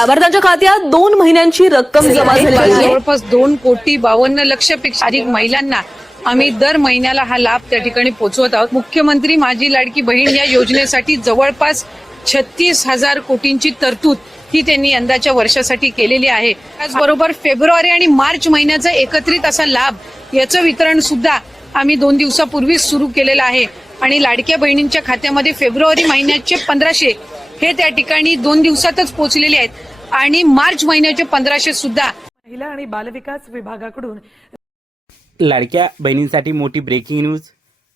त्यावर त्यांच्या खात्यात 2 महिन्यांची रक्कम जमा झाली आहे. जवळपास 2,52,00,000पेक्षा अधिक महिलांना आम्ही दर महिन्याला हा लाभ त्या ठिकाणी पोहोचवत आहोत. मुख्यमंत्री माझी लाडकी बहीण या योजनेसाठी जवळपास 36,000 कोटींची तरतूद ही त्यांनी यंदाच्या वर्षासाठी केलेली आहे. त्याचबरोबर फेब्रुवारी आणि मार्च महिन्याचा एकत्रित असा लाभ याचं वितरण सुद्धा आम्ही 2 दिवसापूर्वीच सुरू केलेलं आहे आणि लाडक्या बहिणींच्या खात्यामध्ये फेब्रुवारी महिन्याचे 1,500 हे त्या ठिकाणी 2 दिवसातच पोहोचलेले आहेत आणि मार्च महिन्याचे 1,500 सुद्धा महिला आणि बालविकास विभागाकडून. लाडक्या बहिणींसाठी मोठी ब्रेकिंग न्यूज.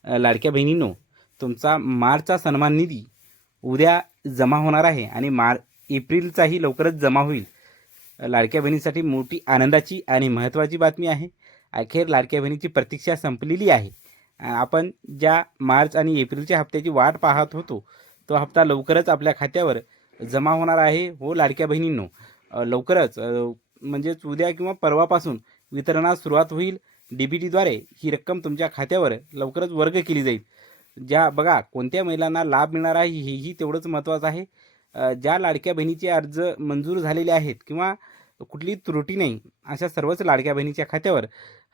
लाडक्या बहिणींनो, तुमचा मार्चचा सन्मान निधी उद्या जमा होणार आहे आणि एप्रिलचाही लवकरच जमा होईल. लाडक्या बहिणींसाठी मोठी आनंदाची आणि महत्त्वाची बातमी आहे. अखेर लाडक्या बहिणीची प्रतीक्षा संपलेली आहे. आपण ज्या मार्च आणि एप्रिलच्या हप्त्याची वाट पाहत होतो तो हप्ता लवकरच आपल्या खात्यावर जमा होणार आहे. हो लाडक्या बहिणींनो, लवकरच म्हणजेच उद्या किंवा परवापासून वितरणास सुरुवात होईल. DBTद्वारे ही रक्कम तुमच्या खात्यावर लवकरच वर्ग केली जाईल. ज्या बघा कोणत्या महिलांना लाभ मिळणार आहे हेही तेवढंच महत्त्वाचं आहे. ज्या लाडक्या बहिणीचे अर्ज मंजूर झालेले आहेत किंवा कुठली त्रुटी नाही अशा सर्वच लाडक्या बहिणीच्या खात्यावर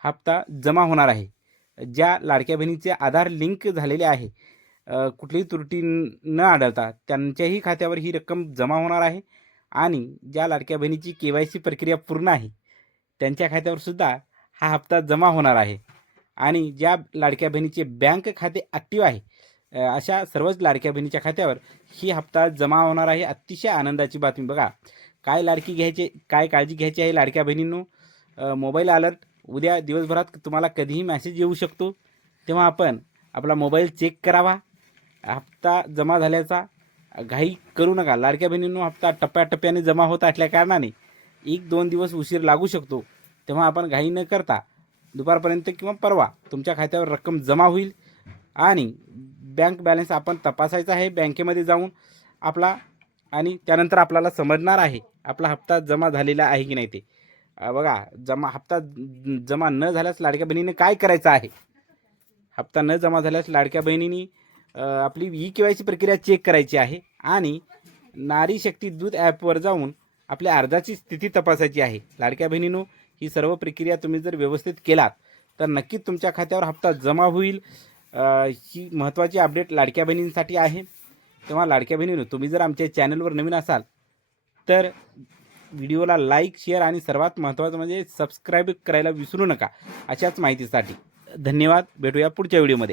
हप्ता जमा होणार आहे. ज्या लाडक्या बहिणीचे आधार लिंक झालेले आहे, कुठलीही त्रुटी न आढळता त्यांच्याही खात्यावर ही रक्कम जमा होणार आहे आणि ज्या लाडक्या बहिणीची KYC प्रक्रिया पूर्ण आहे त्यांच्या खात्यावर सुद्धा हा हप्ता जमा होणार आहे. आणि ज्या लाडक्या बहिणीचे बँक खाते ॲक्टिव्ह आहे अशा सर्वच लाडक्या बहिणीच्या खात्यावर ही हप्ता जमा होणार आहे. अतिशय आनंदाची बातमी. बघा काय काळजी घ्यायची आहे लाडक्या बहिणींनो. मोबाईल अलर्ट उद्या दिवसभरात तुम्हाला कधीही मेसेज येऊ शकतो, तेव्हा आपण आपला मोबाईल चेक करावा. हप्ता जमा झाल्याचा घाई करू नका लाडक्या बहिणींनो. हप्ता टप्प्याटप्प्याने जमा होत असल्या कारणाने 1-2 दिवस उशीर लागू शकतो, तेव्हा आपण घाई न करता दुपारपर्यंत किंवा परवा तुमच्या खात्यावर रक्कम जमा होईल. आणि बँक बॅलन्स आपण तपासायचा आहे बँकेमध्ये जाऊन आपला, आणि त्यानंतर आपल्याला समजणार आहे आपला हप्ता जमा झालेला आहे की नाही ते. बघा हप्ता जमा न झाल्यास लाडक्या बहिणीने काय करायचं आहे. हप्ता न जमा झाल्यास लाडक्या बहिणींनी आपली KYC प्रक्रिया चेक करायची आहे आणि नारी शक्ती दूत ॲपवर जाऊन आपल्या अर्जाची स्थिती तपासायची आहे. लाडक्या बहिणींनो, ही सर्व प्रक्रिया तुम्ही जर व्यवस्थित केलात तर नक्कीच तुमच्या खात्यावर हप्ता जमा होईल. ही महत्त्वाची अपडेट लाडक्या बहिणींसाठी आहे. तेव्हा लाडक्या बहिणींनो, तुम्ही जर आमच्या चॅनलवर नवीन असाल तर व्हिडिओला लाईक, शेअर आणि सर्वात महत्त्वाचं म्हणजे सबस्क्राईब करायला विसरू नका अशाच माहितीसाठी. धन्यवाद. भेटूया पुढच्या व्हिडिओमध्ये.